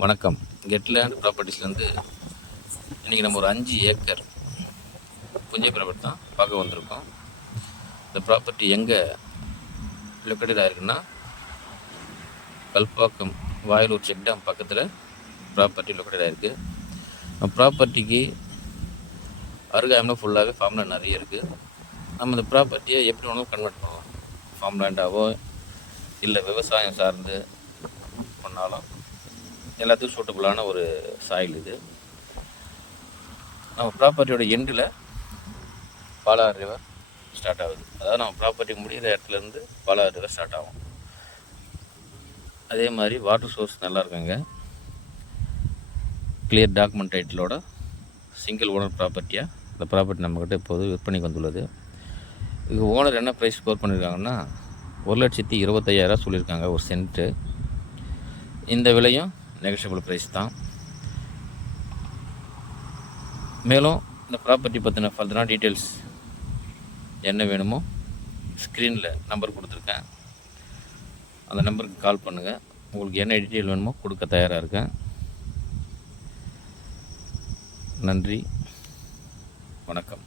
வணக்கம். கெட்லேண்ட் ப்ராப்பர்ட்டிஸ்லேருந்து இன்றைக்கி நம்ம ஒரு 5 ஏக்கர் புஞ்சை ப்ராப்பர்ட்டி தான் பார்க்க வந்திருக்கோம். இந்த ப்ராப்பர்ட்டி எங்கே located ஆகிருக்குன்னா, Kalpakkam Vayilur check dam பக்கத்தில் ப்ராப்பர்ட்டி லொக்கேட்டட் ஆகிருக்கு. ப்ராப்பர்ட்டிக்கு அருகாமையில் ஃபுல்லாகவே ஃபார்ம்லேண்ட் நிறைய இருக்குது. நம்ம இந்த ப்ராப்பர்ட்டியை எப்படி வேணாலும் கன்வெர்ட் பண்ணலாம். ஃபார்ம்லேண்டாவோ இல்லை விவசாயம் சார்ந்து பண்ணாலும் எல்லாத்துக்கும் சூட்டபுளான ஒரு சாயில் இது. நம்ம ப்ராப்பர்ட்டியோட எண்டில் பாலாறு ரிவர் ஸ்டார்ட் ஆகுது. அதாவது நம்ம ப்ராப்பர்ட்டி முடிகிற இடத்துலேருந்து பாலாறு ரிவர் ஸ்டார்ட் ஆகும். அதே மாதிரி வாட்டர் சோர்ஸ் நல்லா இருக்குங்க. கிளியர் டாக்குமெண்ட் டைட்டிலோட சிங்கிள் ஓனர் ப்ராப்பர்ட்டியாக இந்த ப்ராப்பர்ட்டி நம்மக்கிட்ட இப்போது விற்பனைக்கு வந்துள்ளது. இது ஓனர் என்ன ப்ரைஸ் ஸ்கோர் பண்ணியிருக்காங்கன்னா 1,25,000 சொல்லியிருக்காங்க ஒரு சென்ட்டு. இந்த விலையும் நெகோஷியபிள் ப்ரைஸ் தான். மேலும் இந்த ப்ராப்பர்ட்டி பற்றின ஃபர்தரான டீட்டெயில்ஸ் என்ன வேணுமோ ஸ்க்ரீனில் நம்பர் கொடுத்துருக்கேன். அந்த நம்பருக்கு கால் பண்ணுங்கள். உங்களுக்கு என்ன டீட்டெயில் வேணுமோ கொடுக்க தயாராக இருக்கேன். நன்றி, வணக்கம்.